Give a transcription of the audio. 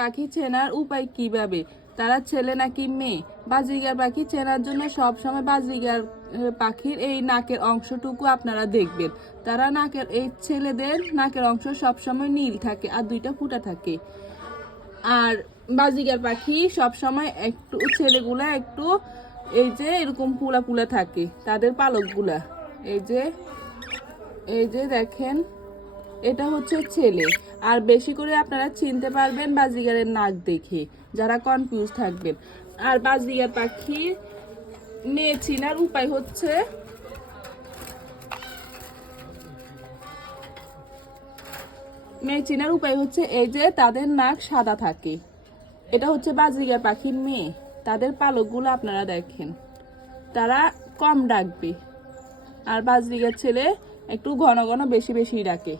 পাখি চেনার উপায় কিভাবে, তারা ছেলে নাকি মেয়ে? বাজরিগার পাখি চেনার জন্য সবসময় বাজরিগার পাখির এই নাকের অংশটুকু আপনারা দেখবেন। তারা নাকের এই ছেলেদের নাকের অংশ সবসময় নীল থাকে আর দুইটা ফুটা থাকে। আর বাজরিগার পাখি সবসময় একটু ছেলেগুলা একটু এই যে এরকম পুলা পুলা থাকে তাদের পালকগুলা। এই যে দেখেন, এটা হচ্ছে ছেলে। আর বেশি করে আপনারা চিনতে পারবেন বাজরিগারের নাক দেখে, যারা কনফিউজ থাকবেন। আর বাজরিগার পাখির মেয়ে চিনার উপায় হচ্ছে এই যে তাদের নাক সাদা থাকে, এটা হচ্ছে বাজরিগার পাখির মেয়ে। তাদের পালকগুলো আপনারা দেখেন, তারা কম ডাকবে। আর বাজরিগার ছেলে একটু ঘন ঘন বেশি বেশি ডাকে।